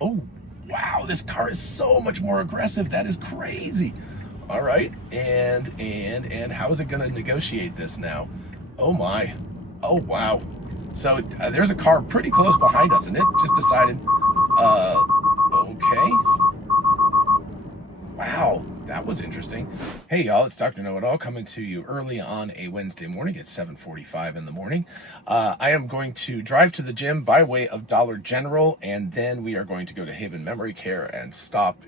Oh, wow, this car is so much more aggressive. That is crazy. All right, and how is it going to negotiate this now? Oh my. Oh wow. So there's a car pretty close behind us, and it just decided, okay. Wow, that was interesting. Hey y'all, it's Dr. Know-It-All coming to you early on a Wednesday morning. It's 7:45 in the morning. I am going to drive to the gym by way of Dollar General, and then we are going to go to Haven Memory Care and stop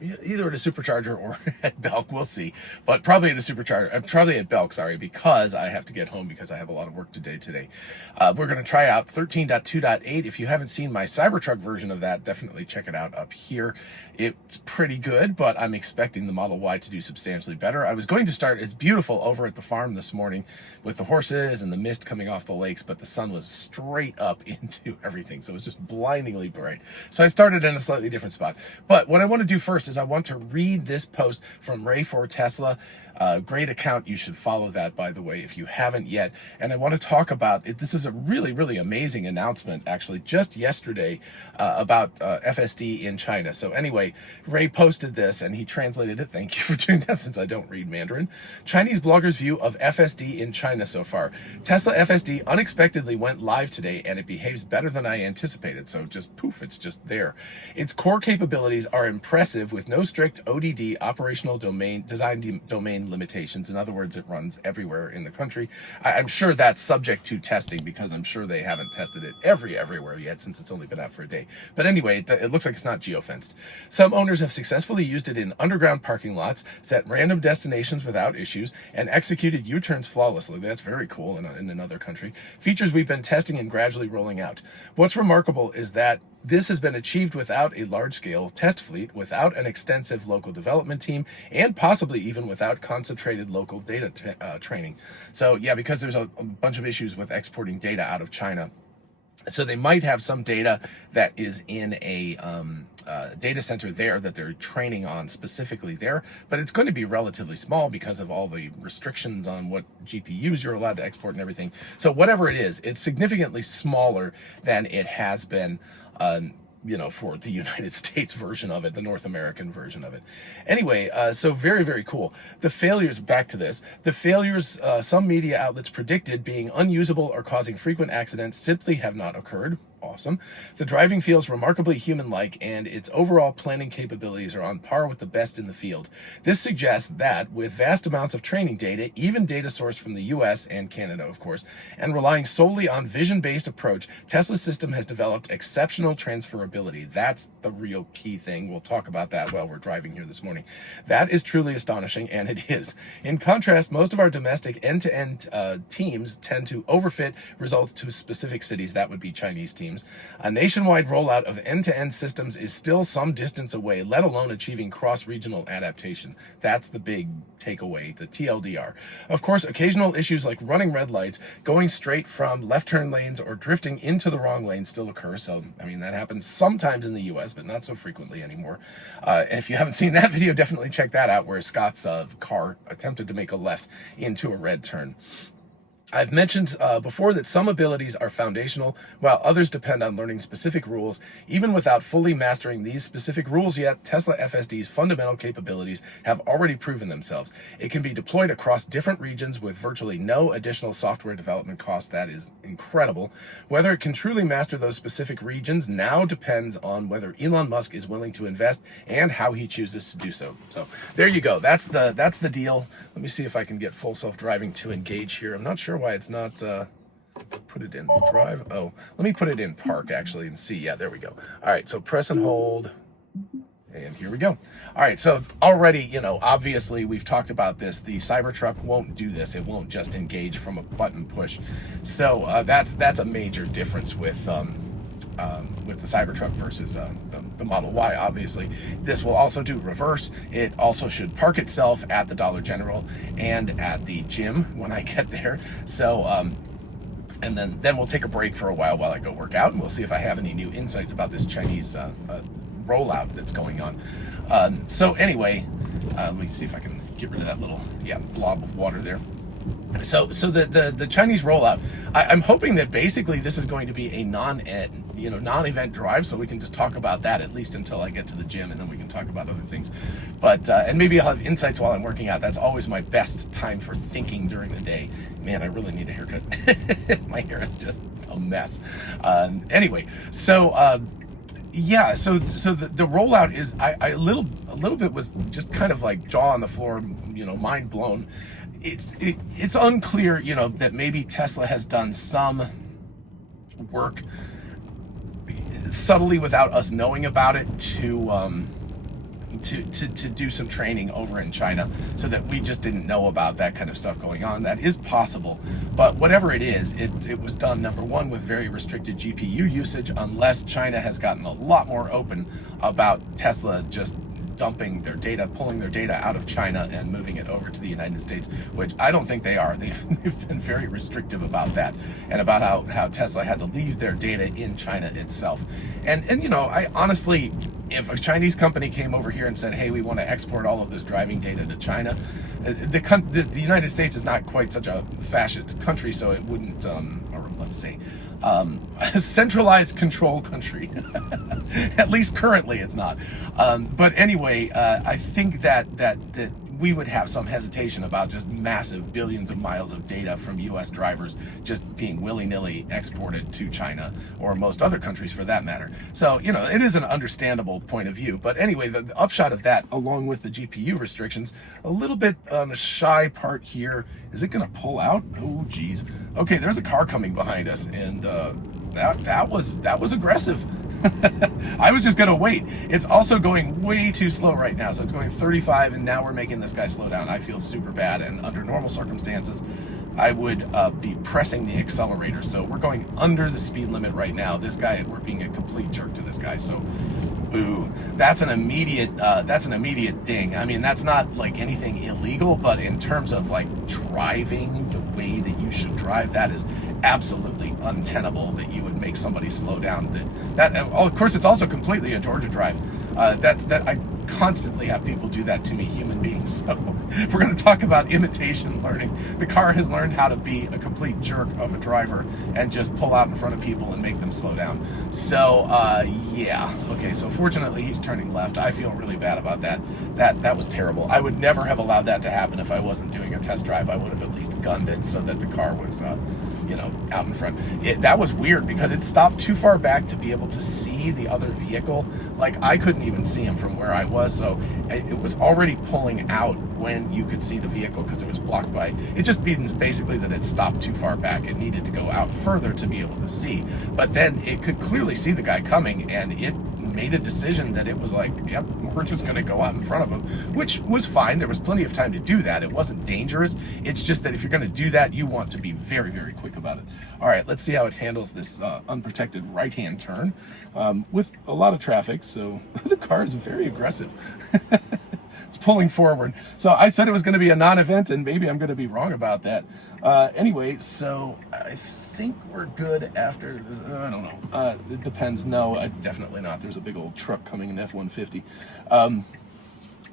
either at a supercharger or at Belk. We'll see, but probably at a supercharger. Probably at Belk, sorry, because I have to get home because I have a lot of work to do today. We're going to try out 13.2.8. If you haven't seen my Cybertruck version of that, definitely check it out up here. It's pretty good, but I'm expecting the Model Y to do substantially better. I was going to start, it's beautiful over at the farm this morning with the horses and the mist coming off the lakes, but the sun was straight up into everything, so it was just blindingly bright. So I started in a slightly different spot. But what I want to do first is I want to read this post from Ray for Tesla. Great account. You should follow that, by the way, if you haven't yet. And I want to talk about it. This is a really, really amazing announcement, actually, just yesterday about FSD in China. So anyway, Ray posted this and he translated it. Thank you for doing that since I don't read Mandarin. Chinese bloggers' view of FSD in China so far. Tesla FSD unexpectedly went live today and it behaves better than I anticipated. So just poof, it's just there. Its core capabilities are impressive with no strict ODD, operational domain, design domain limitations. In other words, it runs everywhere in the country. I'm sure that's subject to testing because I'm sure they haven't tested it everywhere yet since it's only been out for a day. But anyway, it looks like it's not geofenced. Some owners have successfully used it in underground parking lots, set random destinations without issues, and executed U-turns flawlessly. That's very cool in another country. Features we've been testing and gradually rolling out. What's remarkable is that this has been achieved without a large-scale test fleet, without an extensive local development team, and possibly even without concentrated local data training. So yeah, because there's a bunch of issues with exporting data out of China. So they might have some data that is in a data center there that they're training on specifically there, but it's going to be relatively small because of all the restrictions on what GPUs you're allowed to export and everything. So whatever it is, it's significantly smaller than it has been for the United States version of it, the North American version of it. Anyway, so very, very cool. The failures, back to this, the failures some media outlets predicted being unusable or causing frequent accidents simply have not occurred. Awesome. The driving feels remarkably human-like, and its overall planning capabilities are on par with the best in the field. This suggests that, with vast amounts of training data, even data sourced from the US and Canada, of course, and relying solely on vision-based approach, Tesla's system has developed exceptional transferability. That's the real key thing. We'll talk about that while we're driving here this morning. That is truly astonishing, and it is. In contrast, most of our domestic end-to-end teams tend to overfit results to specific cities. That would be Chinese teams. A nationwide rollout of end-to-end systems is still some distance away, let alone achieving cross-regional adaptation. That's the big takeaway, the TLDR. Of course, occasional issues like running red lights, going straight from left turn lanes, or drifting into the wrong lane still occur. So, I mean, that happens sometimes in the US, but not so frequently anymore. And if you haven't seen that video, definitely check that out, where Scott's car attempted to make a left into a red turn. I've mentioned before that some abilities are foundational, while others depend on learning specific rules. Even without fully mastering these specific rules yet, Tesla FSD's fundamental capabilities have already proven themselves. It can be deployed across different regions with virtually no additional software development cost. That is incredible. Whether it can truly master those specific regions now depends on whether Elon Musk is willing to invest and how he chooses to do so. So there you go. That's the deal. Let me see if I can get full self-driving to engage here. I'm not sure why it's not put it in drive. Oh, let me put it in park actually and see. Yeah, there we go. All right, so press and hold, and here we go. All right, so already, obviously we've talked about this. The Cybertruck won't do this. It won't just engage from a button push. So that's a major difference with the Cybertruck versus the Model Y, obviously. This will also do reverse. It also should park itself at the Dollar General and at the gym when I get there. So, and then we'll take a break for a while I go work out, and we'll see if I have any new insights about this Chinese rollout that's going on. So anyway, let me see if I can get rid of that little, blob of water there. So the Chinese rollout, I'm hoping that basically this is going to be a non-event drive, so we can just talk about that at least until I get to the gym, and then we can talk about other things. But and maybe I'll have insights while I'm working out. That's always my best time for thinking during the day. Man, I really need a haircut. My hair is just a mess. Anyway, so yeah, so the rollout is a little bit was just kind of like jaw on the floor, mind blown. It's unclear, that maybe Tesla has done some work subtly without us knowing about it to do some training over in China, so that we just didn't know about that kind of stuff going on. That is possible, but whatever it is, it was done, number one, with very restricted GPU usage, unless China has gotten a lot more open about Tesla just dumping their data, pulling their data out of China and moving it over to the United States, which I don't think they are. They've been very restrictive about that, and about how Tesla had to leave their data in China itself. And I honestly, if a Chinese company came over here and said, hey, we want to export all of this driving data to China, the United States is not quite such a fascist country, so it wouldn't, or let's say, a centralized control country. At least currently it's not. But anyway, I think that we would have some hesitation about just massive billions of miles of data from US drivers just being willy-nilly exported to China, or most other countries for that matter. So, it is an understandable point of view. But anyway, the upshot of that, along with the GPU restrictions, a little bit on the shy part here. Is it going to pull out? Oh, geez. Okay, there's a car coming behind us, and that was aggressive. I was just gonna wait. It's also going way too slow right now, so it's going 35, and now we're making this guy slow down. I feel super bad, and under normal circumstances, I would be pressing the accelerator. So we're going under the speed limit right now. This guy, we're being a complete jerk to this guy. So, boo. That's an immediate ding. I mean, that's not like anything illegal, but in terms of like driving the way that you should drive, that is absolutely untenable that you would make somebody slow down. That of course, it's also completely a Georgia drive. That I constantly have people do that to me, human beings. So we're going to talk about imitation learning. The car has learned how to be a complete jerk of a driver and just pull out in front of people and make them slow down. So yeah, okay. So fortunately, he's turning left. I feel really bad about that. That was terrible. I would never have allowed that to happen if I wasn't doing a test drive. I would have at least gunned it so that the car was out in front. That was weird because it stopped too far back to be able to see the other vehicle. Like, I couldn't even see him from where I was, so it was already pulling out when you could see the vehicle because it was blocked by, it just means basically that it stopped too far back. It needed to go out further to be able to see, but then it could clearly see the guy coming, and it made a decision that it was like, yep, we're just going to go out in front of him, which was fine. There was plenty of time to do that. It wasn't dangerous. It's just that if you're going to do that, you want to be very, very quick about it. All right, let's see how it handles this unprotected right-hand turn with a lot of traffic. So the car is very aggressive. It's pulling forward. So I said it was going to be a non-event, and maybe I'm going to be wrong about that. Anyway, so I think we're good after, I don't know. It depends. No, definitely not. There's a big old truck coming in F-150.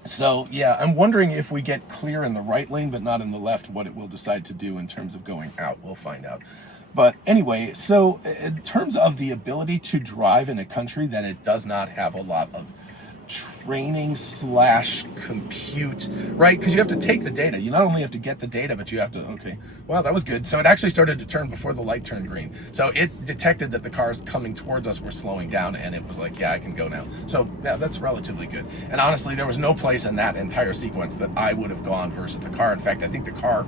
So yeah, I'm wondering if we get clear in the right lane, but not in the left, what it will decide to do in terms of going out. We'll find out. But anyway, so in terms of the ability to drive in a country that it does not have a lot of training / compute, right? Because you have to take the data. You not only have to get the data, but you have to, okay, wow, that was good. So it actually started to turn before the light turned green. So it detected that the cars coming towards us were slowing down, and it was like, yeah, I can go now. So yeah, that's relatively good. And honestly, there was no place in that entire sequence that I would have gone versus the car. In fact, I think the car,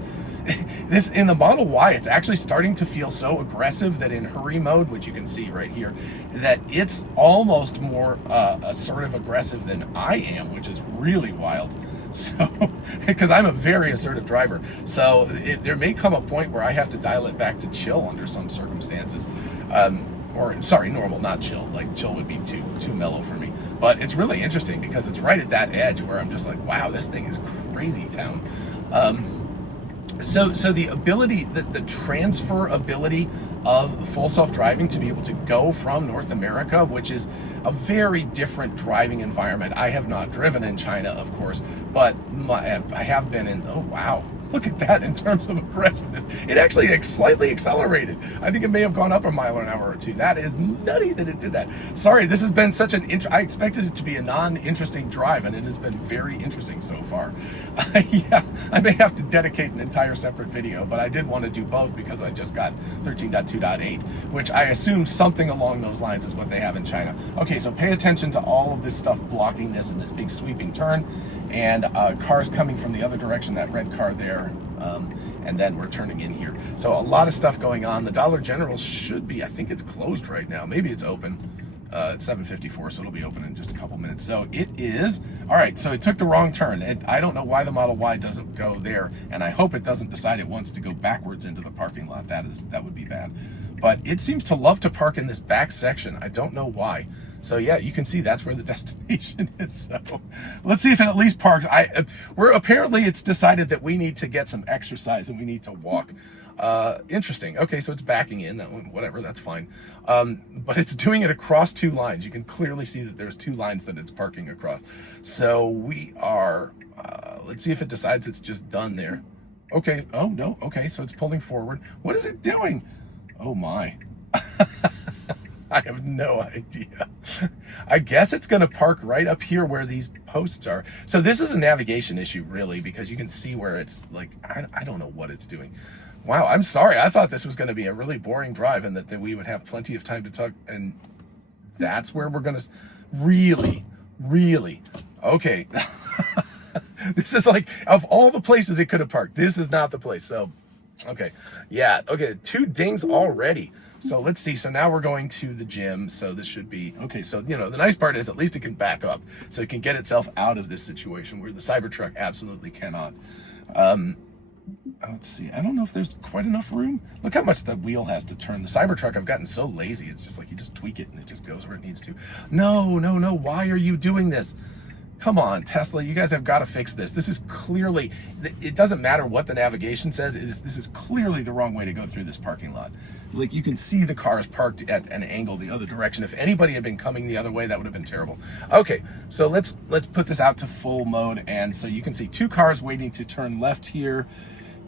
this in the Model Y, it's actually starting to feel so aggressive that in hurry mode, which you can see right here, that it's almost more assertive aggressive than I am, which is really wild. So, because I'm a very assertive driver, so there may come a point where I have to dial it back to chill under some circumstances, or sorry, normal, not chill. Like chill would be too mellow for me. But it's really interesting because it's right at that edge where I'm just like, wow, this thing is crazy town. So the ability, the transferability of full self-driving to be able to go from North America, which is a very different driving environment. I have not driven in China, of course, but I have been in, oh wow, Look at that in terms of aggressiveness. It actually slightly accelerated. I think it may have gone up a mile an hour or two. That is nutty that it did that. Sorry, this has been such an I expected it to be a non-interesting drive, and it has been very interesting so far. Yeah, I may have to dedicate an entire separate video, but I did want to do both because I just got 13.2.8, which I assume something along those lines is what they have in China. Okay, so pay attention to all of this stuff blocking this in this big sweeping turn, and cars coming from the other direction, that red car there, and then we're turning in here. So a lot of stuff going on. The Dollar General should be, I think it's closed right now. Maybe it's open. It's 7:54, so it'll be open in just a couple minutes. So it is, all right, so it took the wrong turn. I don't know why the Model Y doesn't go there, and I hope it doesn't decide it wants to go backwards into the parking lot. That would be bad. But it seems to love to park in this back section. I don't know why. So yeah, you can see that's where the destination is. So let's see if it at least parks. Apparently it's decided that we need to get some exercise and we need to walk. Interesting. Okay, so it's backing in. That one, whatever, that's fine. But it's doing it across two lines. You can clearly see that there's two lines that it's parking across. So we are, let's see if it decides it's just done there. Okay. Oh no. Okay, so it's pulling forward. What is it doing? Oh my. I have no idea. I guess it's going to park right up here where these posts are. So this is a navigation issue, really, because you can see where it's like, I don't know what it's doing. Wow, I'm sorry. I thought this was going to be a really boring drive and that we would have plenty of time to talk. And that's where we're going to really, okay. This is like, of all the places it could have parked, this is not the place. So, okay. Yeah, okay, 2 dings already. So let's see. So now we're going to the gym. So this should be, okay. So, you know, the nice part is at least it can back up. So it can get itself out of this situation where the Cybertruck absolutely cannot. Let's see. I don't know if there's quite enough room. Look how much the wheel has to turn. The Cybertruck, I've gotten so lazy. It's just like you just tweak it and it just goes where it needs to. No. Why are you doing this? Come on, Tesla, you guys have got to fix this. This is clearly, it doesn't matter what the navigation says. This is clearly the wrong way to go through this parking lot. Like, you can see the cars parked at an angle the other direction. If anybody had been coming the other way, that would have been terrible. Okay, so let's put this out to full mode. And so you can see 2 cars waiting to turn left here.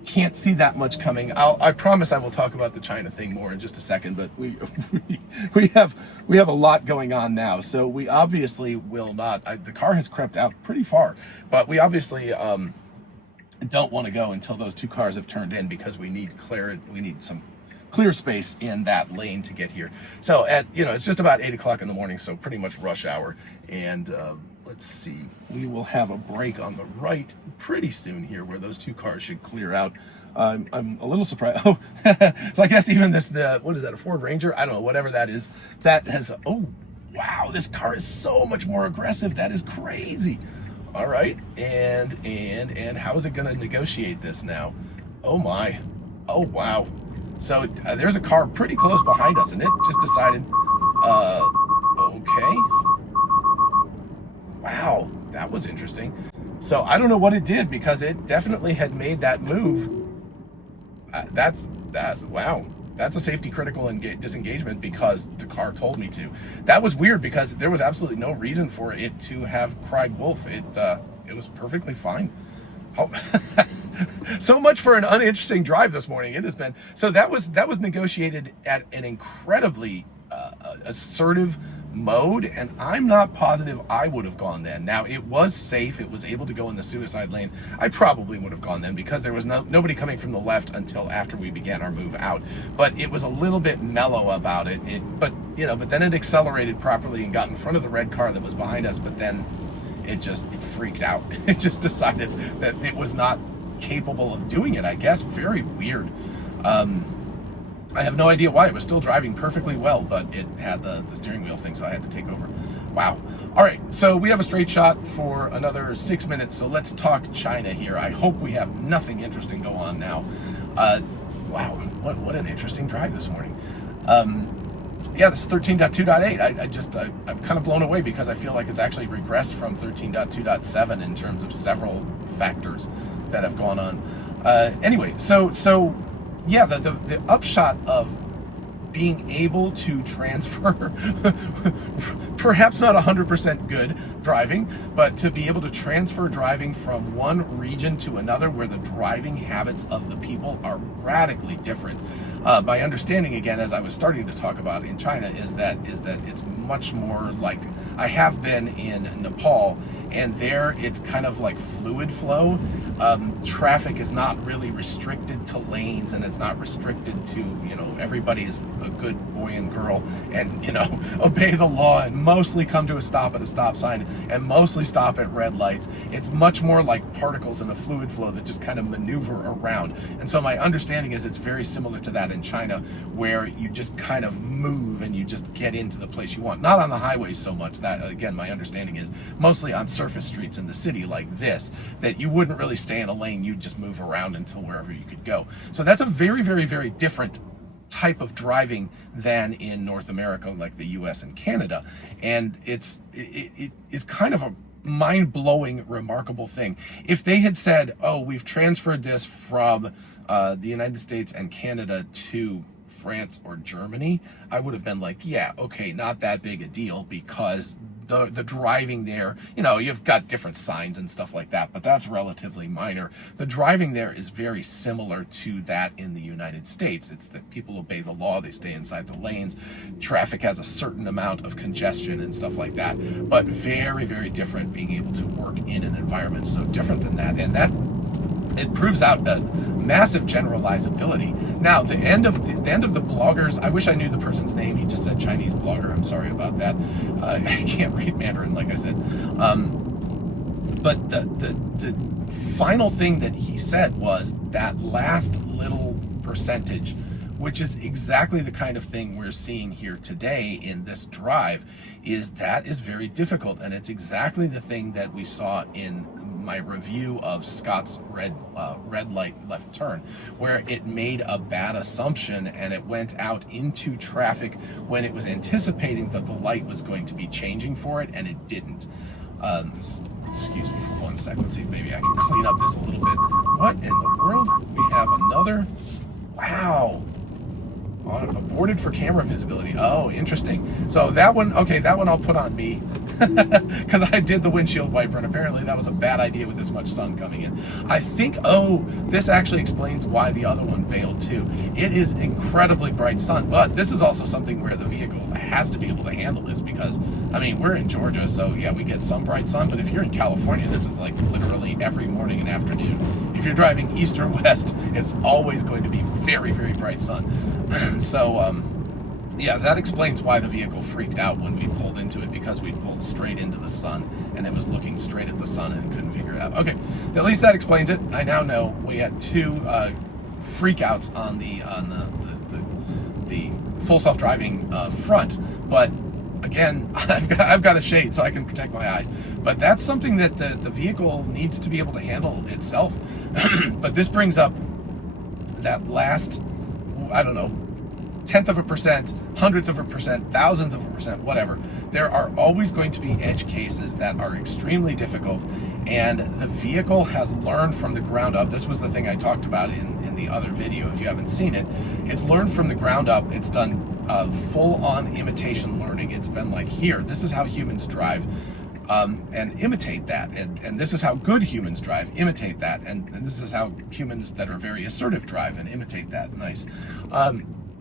Can't see that much coming. I promise I will talk about the China thing more in just a second, but we have a lot going on now. So we obviously will not, the car has crept out pretty far, but we obviously don't want to go until those 2 cars have turned in, because we need some clear space in that lane to get here. So it's just about 8 o'clock in the morning, so pretty much rush hour. And let's see, we will have a break on the right pretty soon here where those 2 cars should clear out. I'm a little surprised. Oh, so I guess even what is that, a Ford Ranger? I don't know, whatever that is. That has, oh, wow, this car is so much more aggressive. That is crazy. All right, and how is it going to negotiate this now? Oh my, oh wow. So there's a car pretty close behind us, and it just decided, okay. Wow, that was interesting. So I don't know what it did, because it definitely had made that move. Wow. That's a safety critical disengagement because the car told me to. That was weird, because there was absolutely no reason for it to have cried wolf. It was perfectly fine. Oh. So much for an uninteresting drive this morning. It has been. So that was negotiated at an incredibly assertive mode, and I'm not positive I would have gone then. Now, it was safe. It was able to go in the suicide lane. I probably would have gone then, because there was nobody coming from the left until after we began our move out. But it was a little bit mellow about it. But then it accelerated properly and got in front of the red car that was behind us. But then it freaked out. It just decided that it was not capable of doing it, I guess. Very weird. I have no idea why. It was still driving perfectly well, but it had the steering wheel thing, so I had to take over. Wow. All right, so we have a straight shot for another 6 minutes, so let's talk China here. I hope we have nothing interesting go on now. Wow, what an interesting drive this morning. Yeah, this is 13.2.8. I'm kind of blown away, because I feel like it's actually regressed from 13.2.7 in terms of several factors that have gone on. Anyway, so yeah, the upshot of being able to transfer, perhaps not 100% good driving, but to be able to transfer driving from one region to another where the driving habits of the people are radically different. My understanding, again, as I was starting to talk about in China, is that it's much more like, I have been in Nepal, and there it's kind of like fluid flow. Traffic is not really restricted to lanes, and it's not restricted to, everybody is a good boy and girl and, obey the law and mostly come to a stop at a stop sign and mostly stop at red lights. It's much more like particles in a fluid flow that just kind of maneuver around. And so my understanding is it's very similar to that in China, where you just kind of move and you just get into the place you want. Not on the highways so much. That, again, my understanding is mostly on surface streets in the city like this, that you wouldn't really stay in a lane, you'd just move around until wherever you could go. So that's a very, very, very different type of driving than in North America, like the US and Canada. And it is kind of a mind-blowing, remarkable thing. If they had said, oh, we've transferred this from the United States and Canada to France or Germany, I would have been like, yeah, okay, not that big a deal, because the driving there, you've got different signs and stuff like that, but that's relatively minor. The driving there is very similar to that in the United States. It's that people obey the law, they stay inside the lanes, traffic has a certain amount of congestion and stuff like that, but very, very different being able to work in an environment so different than that. And that, it proves out a massive generalizability. Now, the end of the bloggers, I wish I knew the person's name. He just said Chinese blogger. I'm sorry about that. I can't read Mandarin, like I said. But the final thing that he said was that last little percentage, which is exactly the kind of thing we're seeing here today in this drive, is very difficult. And it's exactly the thing that we saw in my review of Scott's red light left turn, where it made a bad assumption and it went out into traffic when it was anticipating that the light was going to be changing for it, and it didn't. Excuse me for 1 second. Let's see if maybe I can clean up this a little bit. What in the world? We have another. Wow. Aborted for camera visibility. Oh, interesting. So that one I'll put on me, because I did the windshield wiper, and apparently that was a bad idea with this much sun coming in. I think, this actually explains why the other one failed too. It is incredibly bright sun, but this is also something where the vehicle has to be able to handle this, because, we're in Georgia, so yeah, we get some bright sun, but if you're in California, this is like literally every morning and afternoon. If you're driving east or west, it's always going to be very, very bright sun. So, yeah, that explains why the vehicle freaked out when we pulled into it, because we pulled straight into the sun and it was looking straight at the sun and couldn't figure it out. Okay, at least that explains it. I now know we had two freakouts on the full self-driving front, but again, I've got a shade so I can protect my eyes. But that's something that the vehicle needs to be able to handle itself. But this brings up that last, I don't know, 10th of a percent, 100th of a percent, 1000th of a percent, whatever. There are always going to be edge cases that are extremely difficult, and the vehicle has learned from the ground up. This was the thing I talked about in the other video. If you haven't seen it, it's learned from the ground up. It's done full-on imitation learning. It's been like, here, this is how humans drive. And imitate that, and this is how good humans drive, imitate that, and this is how humans that are very assertive drive, and imitate that. Nice.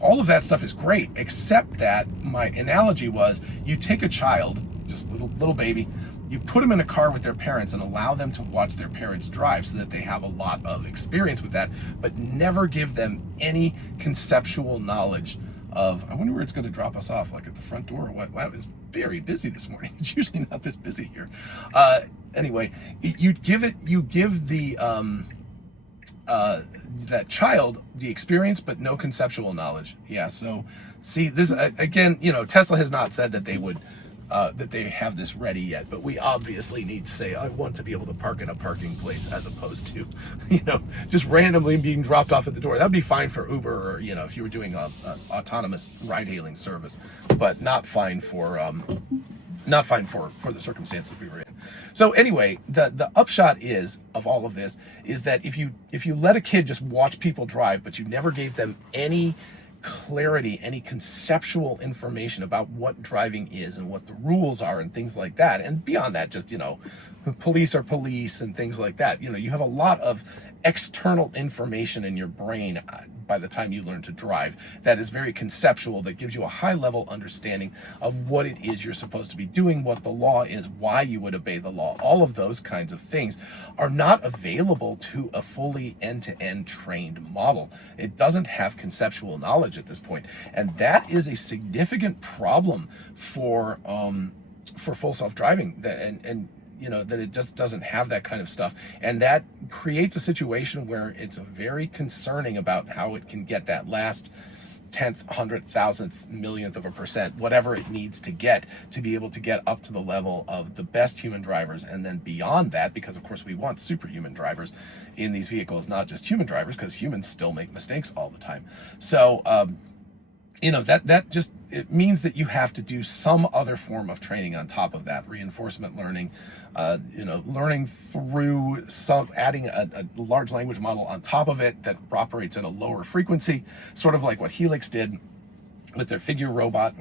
All of that stuff is great, except that my analogy was, you take a child, just little baby, you put them in a car with their parents and allow them to watch their parents drive so that they have a lot of experience with that, but never give them any conceptual knowledge of, I wonder where it's going to drop us off, like at the front door or what. Wow, it's very busy this morning. It's usually not this busy here. Anyway, you give the that child the experience but no conceptual knowledge. Yeah, so see this again, Tesla has not said that they would that they have this ready yet, but we obviously need to say, I want to be able to park in a parking place, as opposed to, just randomly being dropped off at the door. That'd be fine for Uber, or, if you were doing a autonomous ride-hailing service, but not fine for the circumstances we were in. So anyway, the upshot of all of this is that if you let a kid just watch people drive, but you never gave them any clarity, any conceptual information about what driving is and what the rules are and things like that. And beyond that, just, police are police and things like that. You have a lot of external information in your brain by the time you learn to drive that is very conceptual, that gives you a high level understanding of what it is you're supposed to be doing, what the law is, why you would obey the law. All of those kinds of things are not available to a fully end-to-end trained model. It doesn't have conceptual knowledge at this point, and that is a significant problem for full self-driving. That it just doesn't have that kind of stuff. And that creates a situation where it's very concerning about how it can get that last 10th, 100,000th, millionth of a percent, whatever it needs to get to be able to get up to the level of the best human drivers. And then beyond that, because of course we want superhuman drivers in these vehicles, not just human drivers, because humans still make mistakes all the time. So, that just, it means that you have to do some other form of training on top of that, reinforcement learning, learning through adding a large language model on top of it that operates at a lower frequency, sort of like what Helix did with their Figure robot,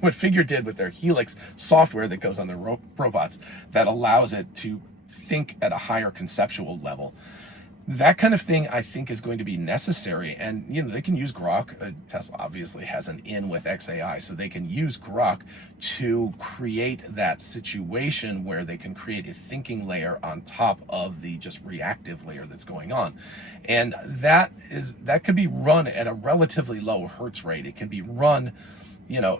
what Figure did with their Helix software that goes on their robots that allows it to think at a higher conceptual level. That kind of thing, I think, is going to be necessary. And, they can use Grok. Tesla obviously has an in with XAI, so they can use Grok to create that situation where they can create a thinking layer on top of the just reactive layer that's going on. And that could be run at a relatively low hertz rate. It can be run,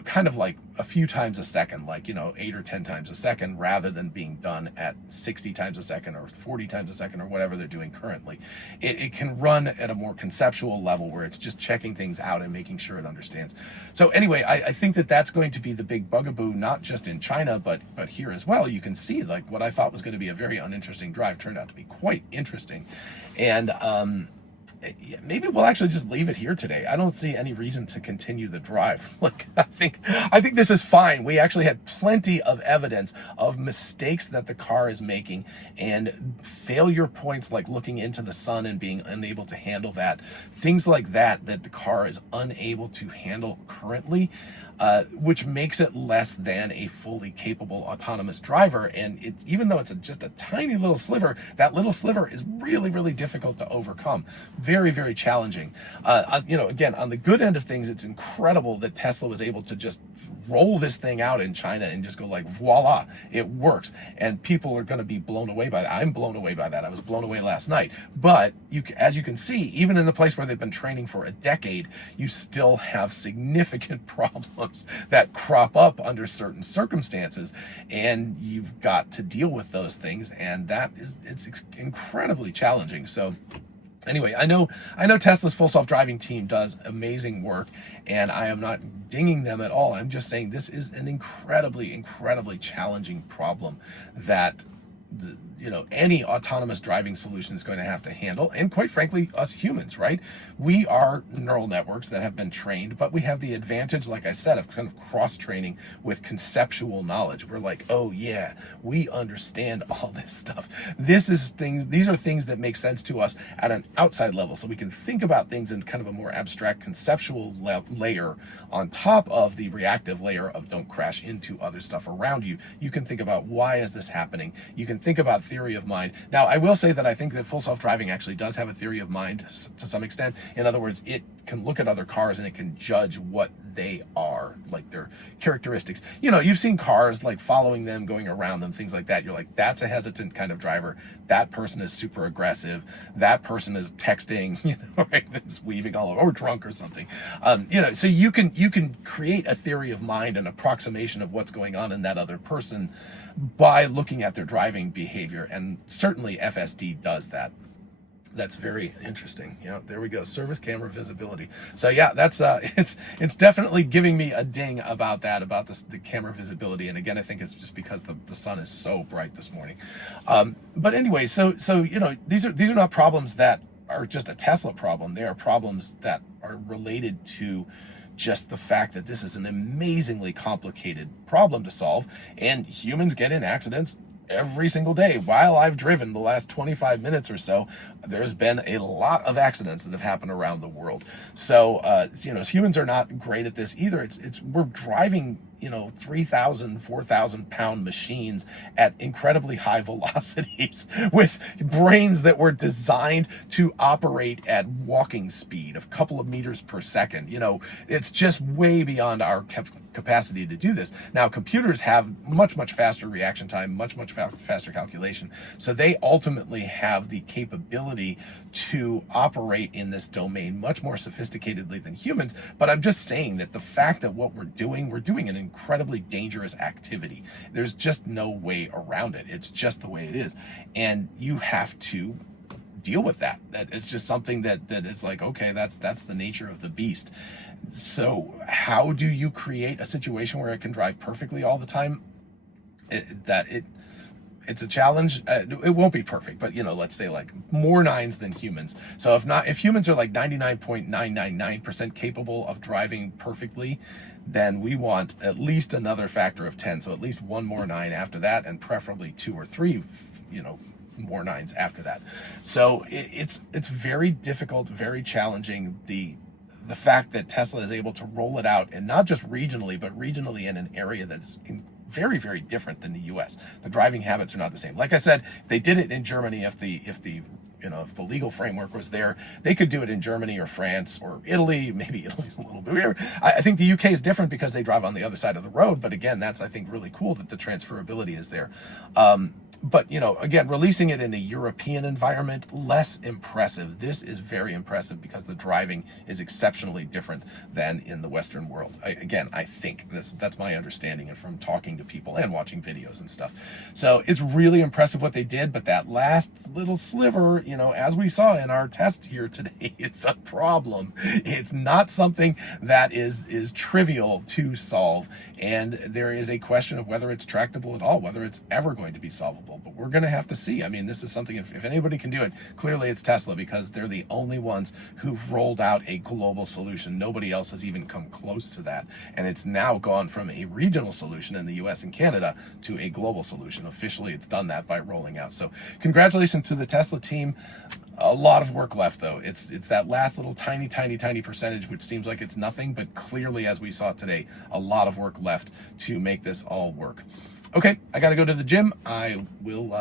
kind of like a few times a second, like, 8 or 10 times a second, rather than being done at 60 times a second or 40 times a second or whatever they're doing currently. It can run at a more conceptual level where it's just checking things out and making sure it understands. So anyway, I think that that's going to be the big bugaboo, not just in China, but here as well. You can see, like, what I thought was going to be a very uninteresting drive turned out to be quite interesting. And, maybe we'll actually just leave it here today. I don't see any reason to continue the drive. Like, I think this is fine. We actually had plenty of evidence of mistakes that the car is making and failure points, like looking into the sun and being unable to handle that. Things like that the car is unable to handle currently. Which makes it less than a fully capable autonomous driver. And even though it's just a tiny little sliver, that little sliver is really, really difficult to overcome. Very, very challenging. Again, on the good end of things, it's incredible that Tesla was able to just roll this thing out in China and just go like, voila, it works. And people are going to be blown away by that. I'm blown away by that. I was blown away last night. But as you can see, even in the place where they've been training for a decade, you still have significant problems that crop up under certain circumstances, and you've got to deal with those things, and it's incredibly challenging. So anyway, I know Tesla's full self-driving team does amazing work, and I am not dinging them at all. I'm just saying this is an incredibly, incredibly challenging problem that any autonomous driving solution is going to have to handle, and quite frankly, us humans, right? We are neural networks that have been trained, but we have the advantage, like I said, of kind of cross-training with conceptual knowledge. We're like, oh yeah, we understand all this stuff. These are things that make sense to us at an outside level, so we can think about things in kind of a more abstract conceptual layer on top of the reactive layer of don't crash into other stuff around you. You can think about, why is this happening? You can think about theory of mind. Now, I will say that I think that full self-driving actually does have a theory of mind to some extent. In other words, it can look at other cars and it can judge what they are, like their characteristics. You've seen cars like following them, going around them, things like that. You're like, that's a hesitant kind of driver. That person is super aggressive. That person is texting, right? That's weaving all over, or drunk or something. So you can create a theory of mind, an approximation of what's going on in that other person by looking at their driving behavior, and certainly FSD does that. That's very interesting. There we go. Service camera visibility. So yeah, that's it's definitely giving me a ding about that, about the camera visibility. And again, I think it's just because the sun is so bright this morning. But anyway, so these are not problems that are just a Tesla problem. They are problems that are related to just the fact that this is an amazingly complicated problem to solve, and humans get in accidents every single day while I've driven the last 25 minutes or so, there's been a lot of accidents that have happened around the world. So, humans are not great at this either. We're driving, 3,000, 4,000 pound machines at incredibly high velocities with brains that were designed to operate at walking speed of a couple of meters per second. It's just way beyond our capacity to do this. Now, computers have much, much faster reaction time, much, much faster calculation. So they ultimately have the capability to operate in this domain much more sophisticatedly than humans. But I'm just saying that the fact that what we're doing an incredibly dangerous activity. There's just no way around it. It's just the way it is. And you have to deal with that. That is just something that is like, okay, that's the nature of the beast. So how do you create a situation where it can drive perfectly all the time? It's a challenge. It won't be perfect, but let's say like more nines than humans. So if humans are like 99.999% capable of driving perfectly, then we want at least another factor of 10. So at least one more 9 after that, and preferably 2 or 3, more 9s after that. So it's very difficult, very challenging. The fact that Tesla is able to roll it out, and not just regionally, but regionally in an area that's very, very different than the U.S. The driving habits are not the same. Like I said, if they did it in Germany, if the legal framework was there, they could do it in Germany or France or Italy. Maybe Italy's a little bit weird. I think the UK is different because they drive on the other side of the road. But again, that's, I think, really cool that the transferability is there. But, again, releasing it in a European environment, less impressive. This is very impressive because the driving is exceptionally different than in the Western world. I think that's my understanding, and from talking to people and watching videos and stuff. So it's really impressive what they did, but that last little sliver, as we saw in our test here today, it's a problem. It's not something that is trivial to solve, and there is a question of whether it's tractable at all, whether it's ever going to be solvable. But we're going to have to see. I mean, this is something, if anybody can do it, clearly it's Tesla, because they're the only ones who've rolled out a global solution. Nobody else has even come close to that. And it's now gone from a regional solution in the US and Canada to a global solution. Officially, it's done that by rolling out. So congratulations to the Tesla team. A lot of work left, though. It's that last little tiny percentage, which seems like it's nothing, but clearly, as we saw today, a lot of work left to make this all work. Okay, I got to go to the gym. I will,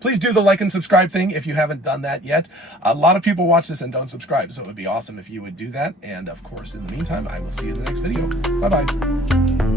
please do the like and subscribe thing if you haven't done that yet. A lot of people watch this and don't subscribe, so it would be awesome if you would do that. And of course, in the meantime, I will see you in the next video. Bye-bye.